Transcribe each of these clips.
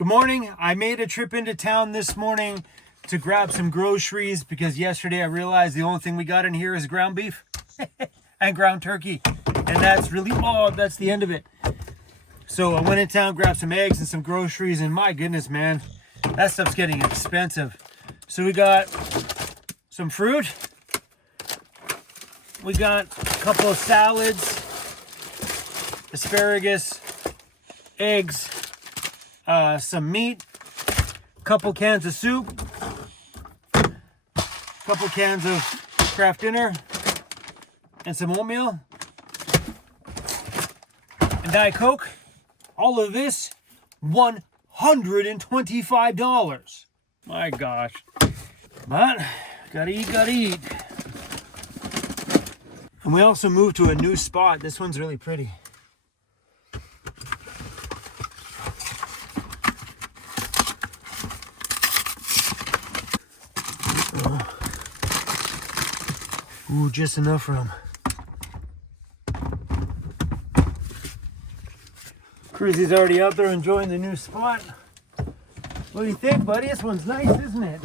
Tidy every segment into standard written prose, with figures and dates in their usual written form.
Good morning. I made a trip into town this morning to grab some groceries because yesterday I realized the only thing we got in here is ground beef and ground turkey. And that's really, that's the end of it. So I went in town, grabbed some eggs and some groceries, and my goodness, man, that stuff's getting expensive. So we got some fruit. We got a couple of salads, asparagus, eggs, some meat, a couple cans of soup, a couple cans of Kraft dinner, and some oatmeal, and Diet Coke. All of this, $125. My gosh. But, gotta eat. And we also moved to a new spot. This one's really pretty. Ooh, just enough room. Cruz already out there enjoying the new spot. What do you think, buddy? This one's nice, isn't it?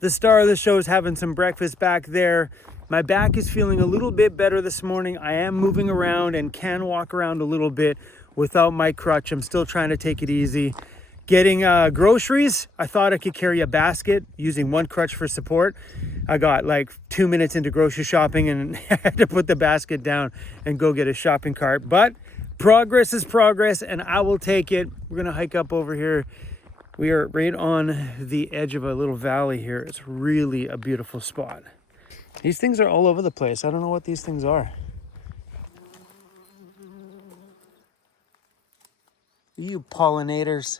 The star of the show is having some breakfast back there. My back is feeling a little bit better this morning. I am moving around and can walk around a little bit without my crutch. I'm still trying to take it easy. Getting groceries, I thought I could carry a basket using one crutch for support. I got like 2 minutes into grocery shopping and had to put the basket down and go get a shopping cart. But progress is progress and I will take it. We're gonna hike up over here. We are right on the edge of a little valley here. It's really a beautiful spot. These things are all over the place. I don't know what these things are. You pollinators.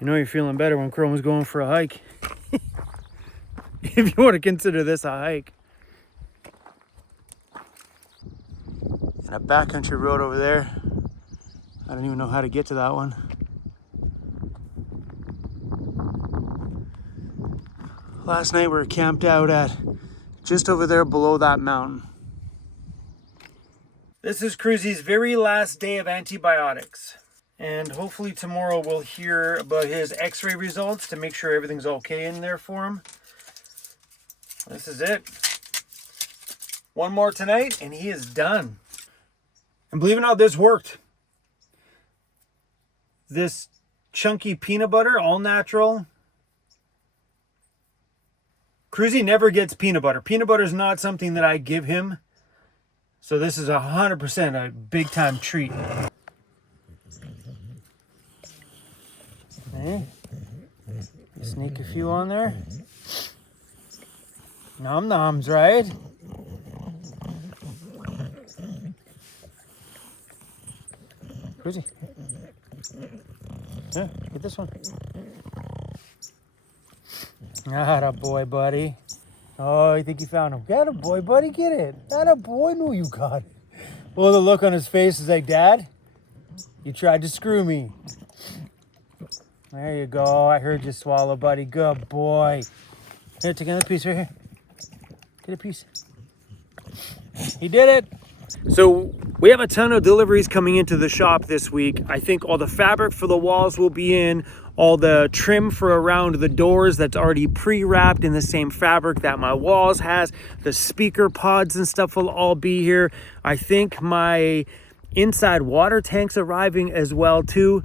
You know you're feeling better when Chrome's going for a hike. If you want to consider this a hike. And a backcountry road over there. I don't even know how to get to that one. Last night we were camped out at just over there below that mountain. This is Cruz's very last day of antibiotics. And hopefully tomorrow we'll hear about his x-ray results to make sure everything's okay in there for him. This is it. One more tonight and he is done. And believe it or not, this worked. This chunky peanut butter, all natural. Cruzy never gets peanut butter. Peanut butter is not something that I give him. So this is 100% a big time treat. Okay. Sneak a few on there. Nom noms, right? Cruzy. Yeah, get this one. Atta boy, buddy. Oh, you think you found him? Get a boy, buddy, get it. Atta boy, no, you got it. Well, the look on his face is like, Dad, you tried to screw me. There you go. I heard you swallow, buddy. Good boy. Here, take another piece right here. Get a piece. He did it. So we have a ton of deliveries coming into the shop this week. I think all the fabric for the walls will be in, all the trim for around the doors that's already pre-wrapped in the same fabric that my walls has. The speaker pods and stuff will all be here. I think my inside water tank's arriving as well too.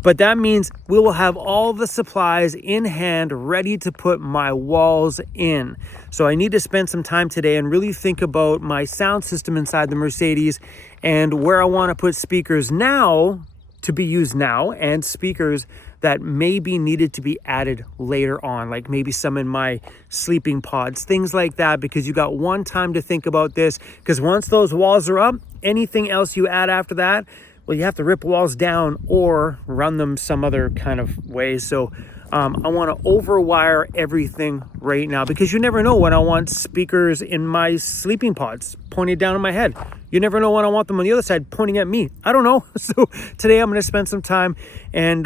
But that means we will have all the supplies in hand ready to put my walls in. So I need to spend some time today and really think about my sound system inside the Mercedes and where I want to put speakers now to be used now and speakers that may be needed to be added later on, like maybe some in my sleeping pods, things like that, because you got one time to think about this, because once those walls are up, anything else you add after that, well, you have to rip walls down or run them some other kind of way. So I want to overwire everything right now because you never know when I want speakers in my sleeping pods pointed down in my head. You never know when I want them on the other side pointing at me. I don't know. So today I'm going to spend some time and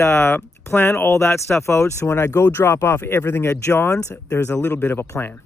plan all that stuff out. So when I go drop off everything at John's, there's a little bit of a plan.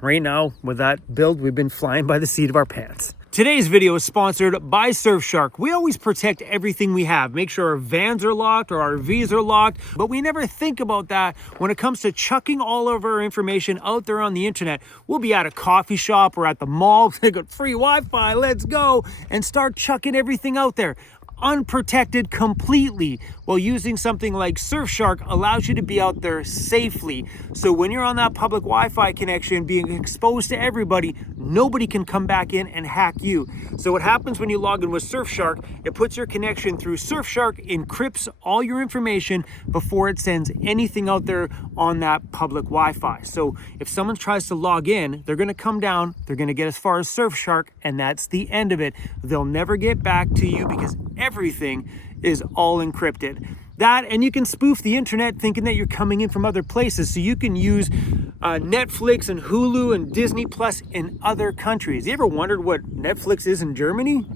Right now, with that build, we've been flying by the seat of our pants. Today's video is sponsored by Surfshark. We always protect everything we have, make sure our vans are locked or our RVs are locked, but we never think about that when it comes to chucking all of our information out there on the internet. We'll be at a coffee shop or at the mall, they got free Wi-Fi, let's go, and start chucking everything out there unprotected completely. While using something like Surfshark allows you to be out there safely. So when you're on that public Wi-Fi connection being exposed to everybody, nobody can come back in and hack you. So what happens when you log in with Surfshark, it puts your connection through Surfshark, encrypts all your information before it sends anything out there on that public Wi-Fi. So if someone tries to log in, they're going to come down, they're going to get as far as Surfshark, and that's the end of it. They'll never get back to you because everything is all encrypted. That, and you can spoof the internet thinking that you're coming in from other places. So you can use Netflix and Hulu and Disney Plus in other countries. You ever wondered what Netflix is in Germany?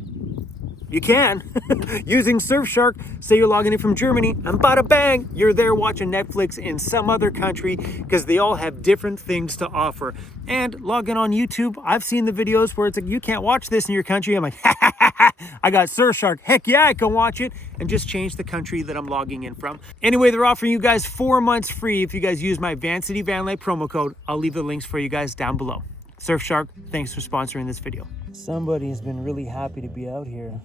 You can. Using Surfshark, say you're logging in from Germany, and bada bang, you're there watching Netflix in some other country because they all have different things to offer. And logging on YouTube, I've seen the videos where it's like, you can't watch this in your country. I'm like, I got Surfshark. Heck yeah, I can watch it, and just change the country that I'm logging in from. Anyway, they're offering you guys 4 months free if you guys use my Vancity Vanlife promo code. I'll leave the links for you guys down below. Surfshark, thanks for sponsoring this video. Somebody's been really happy to be out here.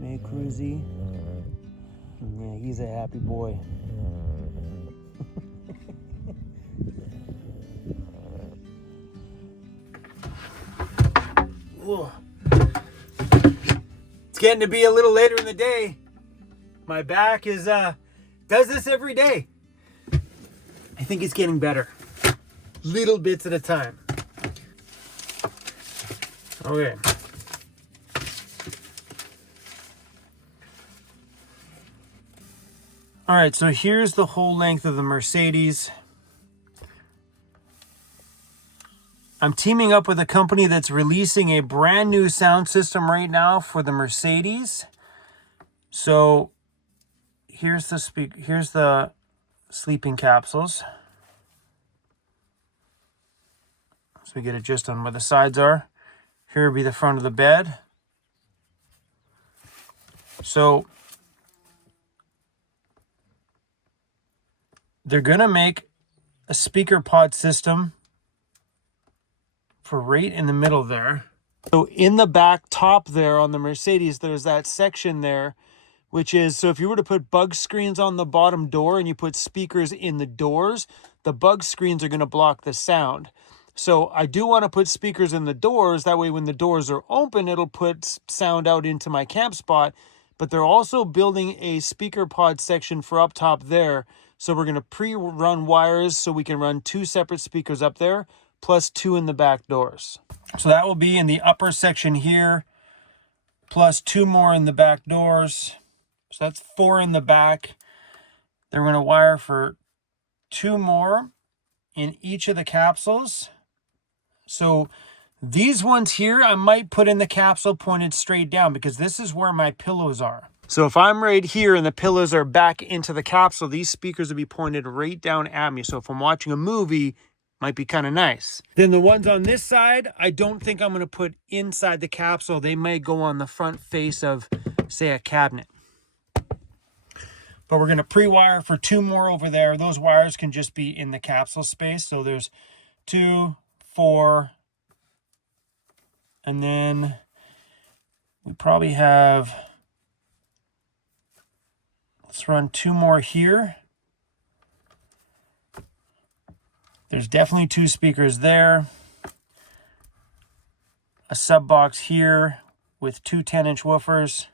Hey, Cruzy. Yeah, he's a happy boy. Whoa. It's getting to be a little later in the day. My back is does this every day. I think it's getting better. Little bits at a time. Okay. All right, so here's the whole length of the Mercedes. I'm teaming up with a company that's releasing a brand new sound system right now for the Mercedes. So here's the sleeping capsules. So we get a gist on where the sides are. Here would be the front of the bed. So they're going to make a speaker pod system for right in the middle there. So in the back top there on the Mercedes, there's that section there, which is, so if you were to put bug screens on the bottom door and you put speakers in the doors, the bug screens are going to block the sound. So I do want to put speakers in the doors. That way when the doors are open, it'll put sound out into my camp spot. But they're also building a speaker pod section for up top there. So we're going to pre-run wires so we can run 2 separate speakers up there, plus 2 in the back doors. So that will be in the upper section here, plus 2 more in the back doors. So that's 4 in the back. Then we're going to wire for 2 more in each of the capsules. So these ones here, I might put in the capsule pointed straight down because this is where my pillows are. So if I'm right here and the pillows are back into the capsule, these speakers will be pointed right down at me. So if I'm watching a movie, might be kind of nice. Then the ones on this side, I don't think I'm going to put inside the capsule. They might go on the front face of, say, a cabinet. But we're going to pre-wire for 2 more over there. Those wires can just be in the capsule space. So there's 2, 4, and then we probably have, let's run 2 more here. There's definitely 2 speakers there. A sub box here with 2 10-inch woofers.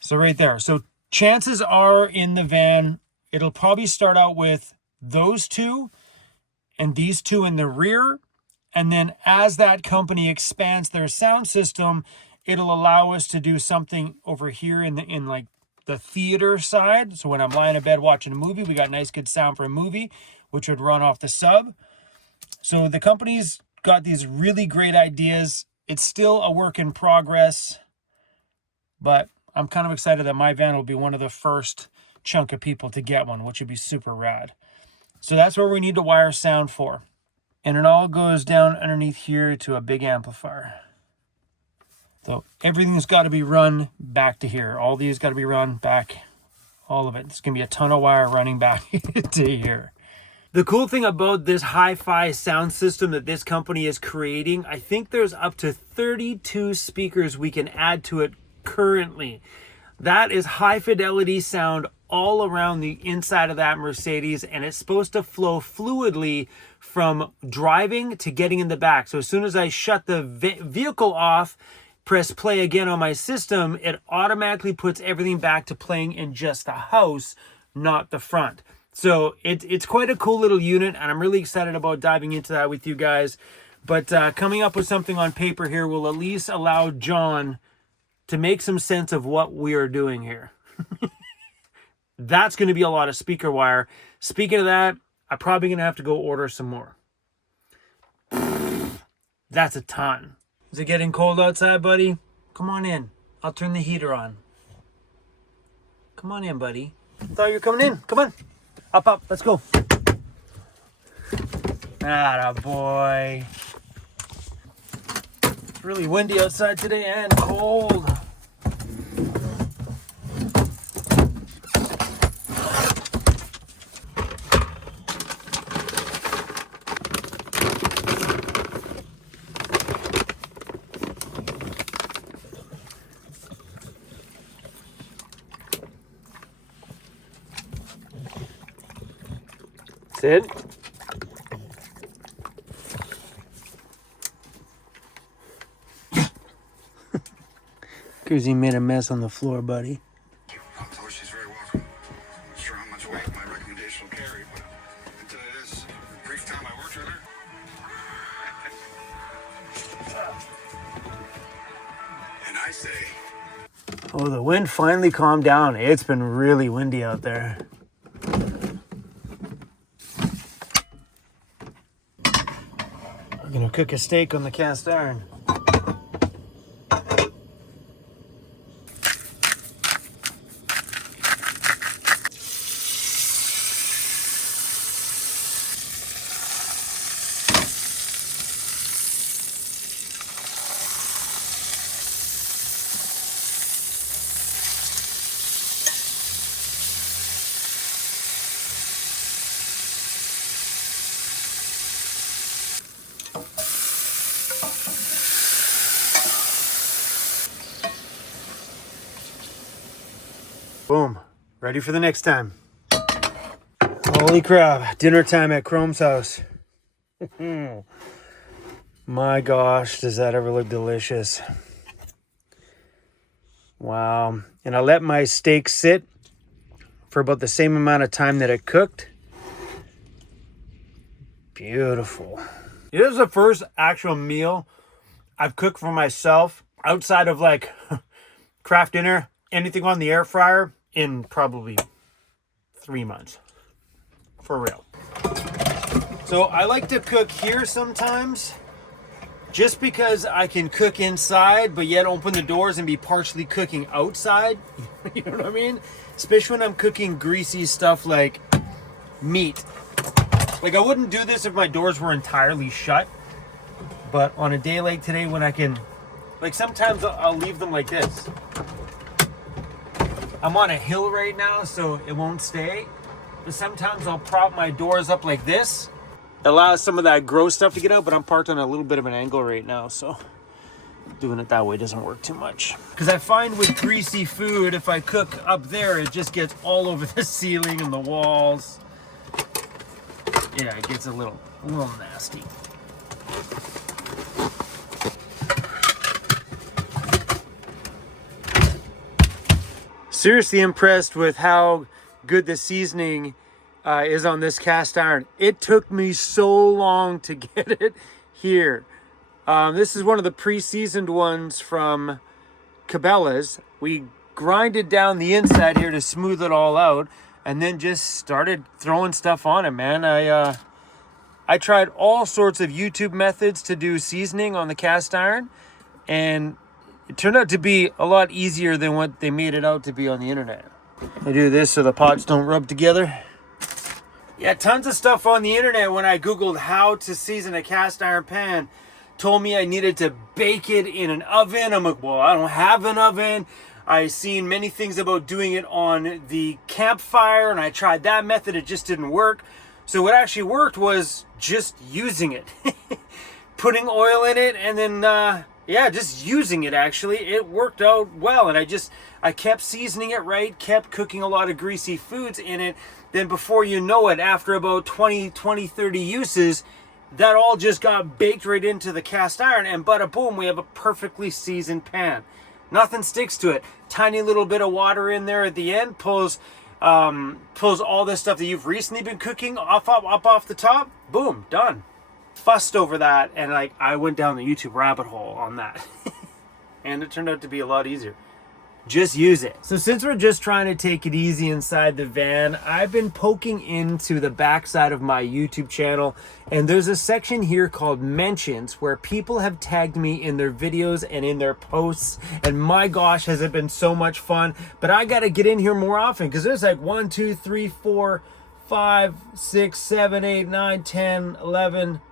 So right there. So chances are in the van, it'll probably start out with those 2 and these 2 in the rear. And then as that company expands their sound system, it'll allow us to do something over here in like the theater side. So when I'm lying in bed watching a movie, we got nice good sound for a movie, which would run off the sub. So the company's got these really great ideas. It's still a work in progress, but I'm kind of excited that my van will be one of the first chunk of people to get one, which would be super rad. So that's where we need to wire sound for. And it all goes down underneath here to a big amplifier. So everything's got to be run back to here. All these got to be run back, all of it. It's going to be a ton of wire running back to here. The cool thing about this hi-fi sound system that this company is creating, I think there's up to 32 speakers we can add to it currently. That is high fidelity sound all around the inside of that Mercedes, and it's supposed to flow fluidly from driving to getting in the back. So as soon as I shut the vehicle off, press play again on my system, it automatically puts everything back to playing in just the house, not the front. So it's quite a cool little unit, and I'm really excited about diving into that with you guys. But coming up with something on paper here will at least allow John to make some sense of what we are doing here. That's going to be a lot of speaker wire. Speaking of that, I'm probably going to have to go order some more. That's a ton. Is it getting cold outside, buddy? Come on in. I'll turn the heater on. Come on in, buddy. I thought you were coming in. Come on. Up. Let's go. Atta boy. It's really windy outside today and cold. Sid? Cruzy made a mess on the floor, buddy. I'll tell her she's very welcome. Not sure how much weight my recommendation will carry, but I'll tell you this, the brief time I worked with her. And I say... Oh, the wind finally calmed down. It's been really windy out there. I'm gonna cook a steak on the cast iron. Boom. Ready for the next time. Holy crap. Dinner time at Chrome's house. My gosh, does that ever look delicious. Wow. And I let my steak sit for about the same amount of time that it cooked. Beautiful. It is the first actual meal I've cooked for myself outside of like craft dinner, anything on the air fryer, in probably 3 months. For real. So I like to cook here sometimes just because I can cook inside but yet open the doors and be partially cooking outside. You know what I mean? Especially when I'm cooking greasy stuff like meat. Like I wouldn't do this if my doors were entirely shut, but on a day like today when I can, like sometimes I'll leave them like this. I'm on a hill right now, so it won't stay. But sometimes I'll prop my doors up like this. It allows some of that gross stuff to get out, but I'm parked on a little bit of an angle right now, so doing it that way doesn't work too much. Because I find with greasy food, if I cook up there, it just gets all over the ceiling and the walls. Yeah, it gets a little nasty. Seriously impressed with how good the seasoning is on this cast iron. It took me so long to get it here. This is one of the pre-seasoned ones from Cabela's. We grinded down the inside here to smooth it all out, and then just started throwing stuff on it, man. I tried all sorts of YouTube methods to do seasoning on the cast iron, and it turned out to be a lot easier than what they made it out to be on the internet. I do this so the pots don't rub together. Yeah, tons of stuff on the internet when I Googled how to season a cast iron pan told me I needed to bake it in an oven. I'm like, well, I don't have an oven. I seen many things about doing it on the campfire, and I tried that method. It just didn't work. So what actually worked was just using it. Putting oil in it, and then, just using it, actually. It worked out well, and I kept seasoning it right, kept cooking a lot of greasy foods in it. Then before you know it, after about 20, 30 uses, that all just got baked right into the cast iron, and bada boom, we have a perfectly seasoned pan. Nothing sticks to it. Tiny little bit of water in there at the end pulls all this stuff that you've recently been cooking up off the top. Boom, done. Fussed over that, and I went down the YouTube rabbit hole on that. And it turned out to be a lot easier. Just use it. So since we're just trying to take it easy inside the van, I've been poking into the backside of my YouTube channel, and there's a section here called mentions where people have tagged me in their videos and in their posts, and my gosh, has it been so much fun. But I gotta get in here more often, because there's 1, 2, 3, 4, 5, 6, 7, 8, 9, 10, 11.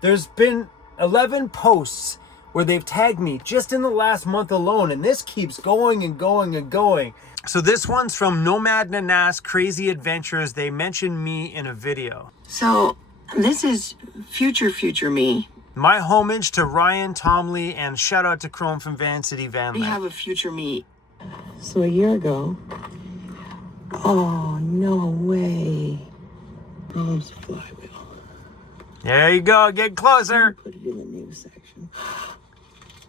There's been 11 posts where they've tagged me just in the last month alone, and this keeps going and going and going. So this one's from Nomad Nanas Crazy Adventures. They mentioned me in a video. So this is future me. My homage to Ryan Tomley, and shout out to Cruz from Vancity Vanlife. We have a future me. So a year ago. Oh, no way. Mom's flywheel. There you go, get closer. Put it in the news section.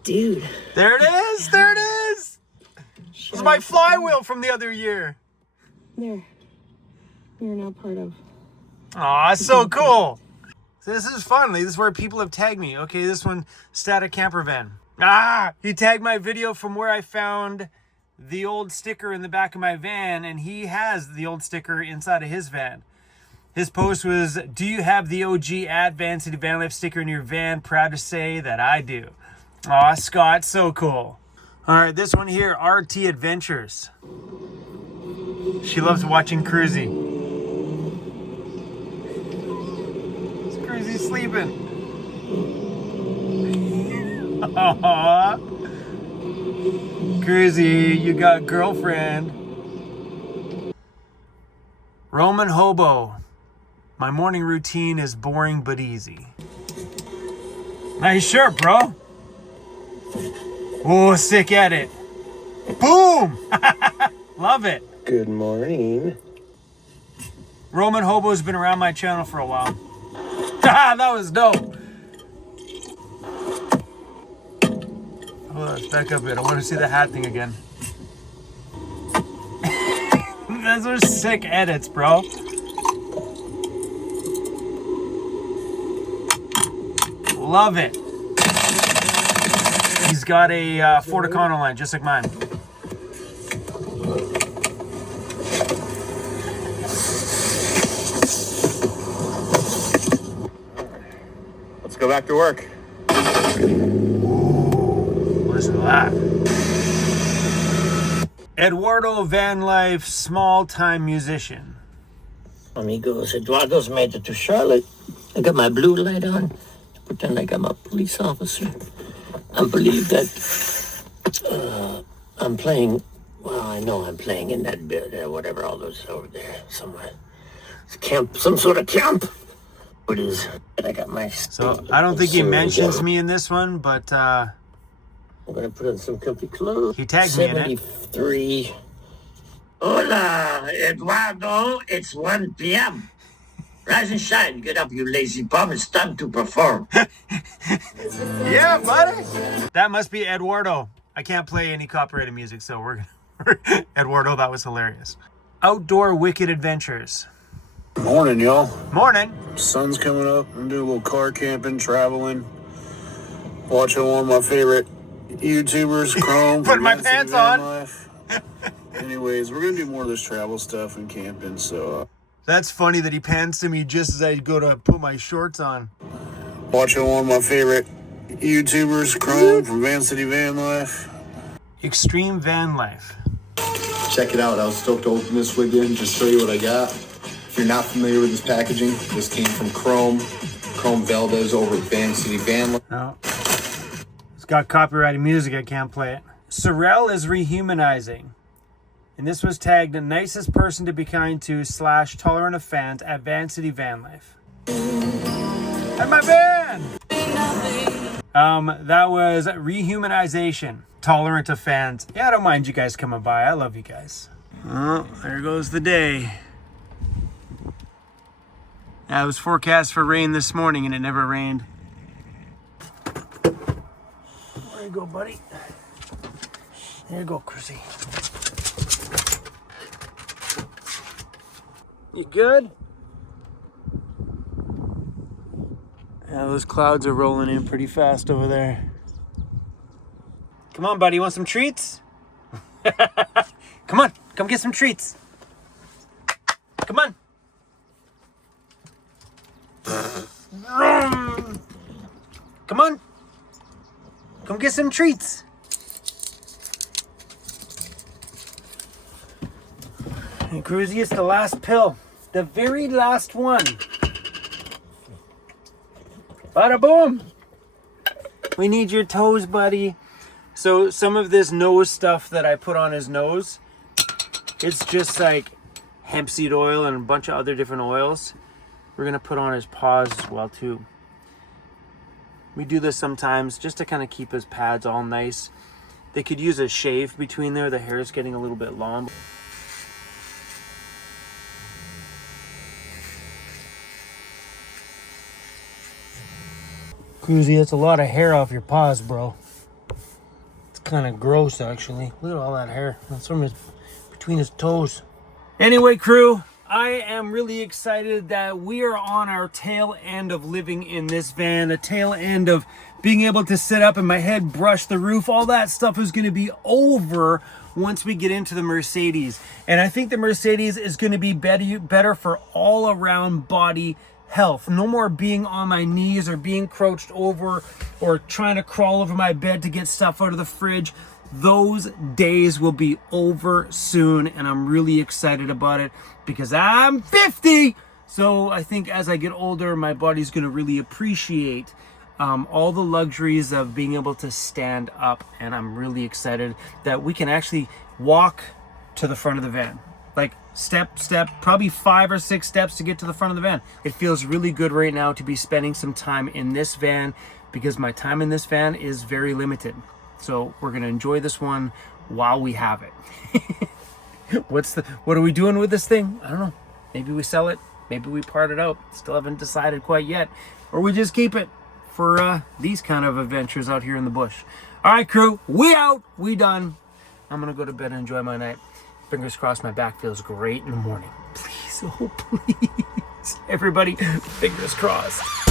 Dude. There it is, there it is. It's my flywheel from the other year. There. You're now part of. Aw, so cool. So this is fun. This is where people have tagged me. Okay, this one, Static Camper Van. He tagged my video from where I found the old sticker in the back of my van, and he has the old sticker inside of his van. His post was, do you have the OG at Vancity Vanlife sticker in your van? Proud to say that I do. Aw, Scott, so cool. All right, this one here, RT Adventures. She loves watching Cruzy. Is Cruzy sleeping? Aww. Cruzy, you got girlfriend. Roman Hobo. My morning routine is boring but easy. Nice shirt, bro. Oh, sick edit. Boom! Love it. Good morning. Roman Hobo's been around my channel for a while. That was dope. Oh, let's back up a bit. I want to see the hat thing again. Those are sick edits, bro. Love it. He's got a Ford Econoline, just like mine. Let's go back to work. Listen to that. Eduardo Vanlife, small-time musician. Amigos, Eduardo's made it to Charlotte. I got my blue light on to pretend like I'm a police officer. I believe that I'm playing, well, I know I'm playing in that bit, whatever, all those over there somewhere. It's camp, some sort of camp. What is, I got my... So, I don't think he mentions me in this one, but I'm gonna put on some comfy clothes. he tagged me in it. 73. Hola, Eduardo. It's 1 p.m. Rise and shine. Get up, you lazy bum. It's time to perform. Yeah, buddy. That must be Eduardo. I can't play any copyrighted music, so we're Eduardo, that was hilarious. Outdoor Wicked Adventures. Morning, y'all. Morning. Sun's coming up. I'm doing a little car camping, traveling, watching one of my favorite YouTubers, Chrome. Putting my pants on. Anyways, we're gonna do more of this travel stuff and camping, so That's funny that he pans to me just as I go to put my shorts on. watching one of my favorite YouTubers, Cruz from Vancity Vanlife. Extreme van life. Check it out. I was stoked to open this with you and just show you what I got. If you're not familiar with this packaging, this came from Chrome Valdez over at Vancity Vanlife. No. It's got copyrighted music. I can't play it. Sorrel is rehumanizing. And this was tagged the nicest person to be kind to / tolerant of fans at Vancity Vanlife. At my van! That was rehumanization. Tolerant of fans. Yeah, I don't mind you guys coming by. I love you guys. Oh, there goes the day. Yeah, it was forecast for rain this morning and it never rained. There you go, buddy. There you go, Chrissy. You good? Yeah, those clouds are rolling in pretty fast over there. Come on, buddy. You want some treats? Come on. Come get some treats. Come on. Come on. Come get some treats. And Cruzy, it's the last pill. The very last one. Bada boom. We need your toes, buddy. So some of this nose stuff that I put on his nose, it's just like hemp seed oil and a bunch of other different oils. We're gonna put on his paws as well too. We do this sometimes just to kind of keep his pads all nice. They could use a shave between there. The hair is getting a little bit long. Cruzy, that's a lot of hair off your paws, bro. It's kind of gross, actually. Look at all that hair. That's from between his toes. Anyway, crew, I am really excited that we are on our tail end of living in this van. A tail end of being able to sit up and my head brush the roof. All that stuff is going to be over once we get into the Mercedes. And I think the Mercedes is going to be better for all around body health. No more being on my knees or being crouched over or trying to crawl over my bed to get stuff out of the fridge. Those days will be over soon, and I'm really excited about it because I'm 50. So I think as I get older, my body's going to really appreciate all the luxuries of being able to stand up, and I'm really excited that we can actually walk to the front of the van. Like step, probably 5 or 6 steps to get to the front of the van. It feels really good right now to be spending some time in this van because my time in this van is very limited. So we're gonna enjoy this one while we have it. What are we doing with this thing? I don't know. Maybe we sell it. Maybe we part it out. Still haven't decided quite yet. Or we just keep it for these kind of adventures out here in the bush. All right, crew. We out. We done. I'm gonna go to bed and enjoy my night. Fingers crossed my back feels great in the morning. Please, oh please. Everybody, fingers crossed.